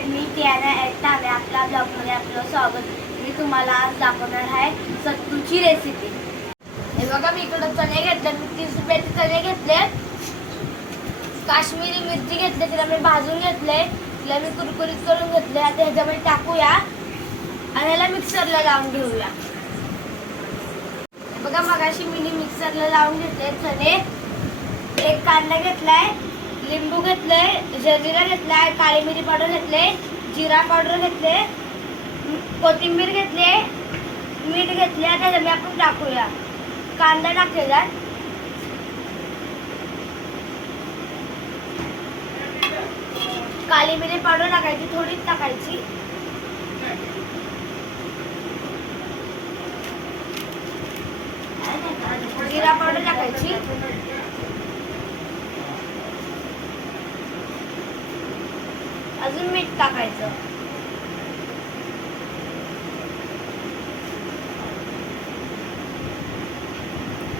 हाय, मी Tiana एकटावे. आपल्या ब्लॉगमध्ये आपलं स्वागत. मी तुम्हाला आज दाखवणार आहे सत्तूची रेसिपी. हे बघा, मी इकडे चणे घेतले. मी 30 रुपयाचे चणे घेतले. काश्मीरी मिरची घेतली, तिला मी भाजून घेतले. तिला मी कुरकुरीत करून घेतले. आता ह्याच्यामध्ये टाकूया आणि ह्याला मिक्सरला लावून घेऊया. बघा, मगाशी मिनी मिक्सरला लावून घेतले चणे. एक कांदा घेतलाय, लिंबू घेतलंय, जलजिरा घेतलाय, काळी मिरी पावडर घेतले, जिरा पावडर घेतले, कोथिंबीर घेतले, मीठ घेतले. आता हे आपण टाकूया. कांदा टाकलेला, काळी मिरी पावडर टाकायची, थोडीच टाकायची. जिरा पावडर टाकायची. अजून मीठ टाकायचं.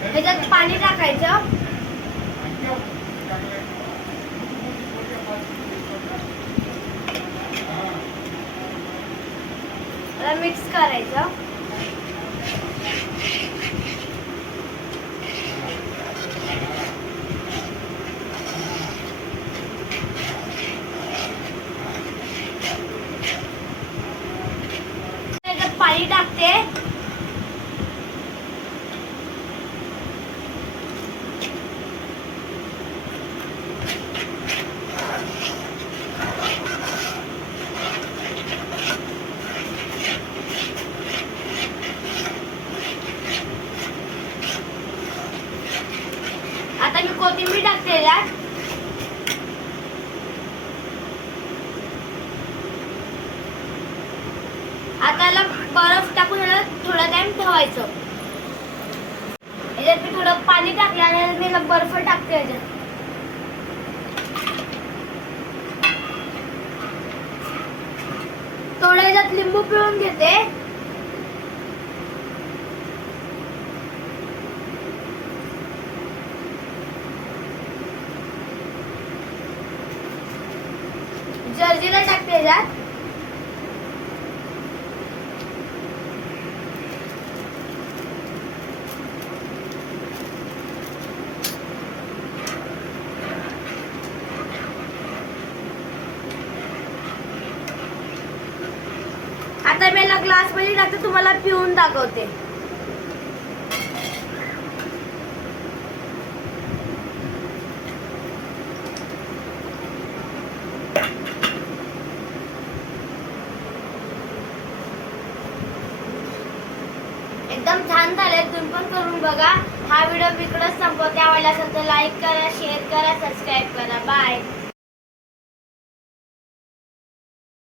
ह्याच्यात पाणी टाकायचं. मिक्स करायचं. पाणी टाकते. आता मी कोथिंबीर टाकते यात. आता याला बर्फ टाकून याला थोडा टाइम ठेवायचं. याच्यात मी थोडं पाणी टाकलं आणि मी बर्फ टाकते याच्यात. थोडं याच्यात लिंबू पिळून घेते. जलजिरा टाकते याच्यात. आता मी याला ग्लास मध्ये टाकते, तुम्हाला पिऊन दाखवते. एकदम छान झाले. तुम्ही पण करून बघा. हा व्हिडिओ इकडेच संपवते. आवडला असेल तर लाईक करा, शेअर करा, सबस्क्राईब करा. बाय.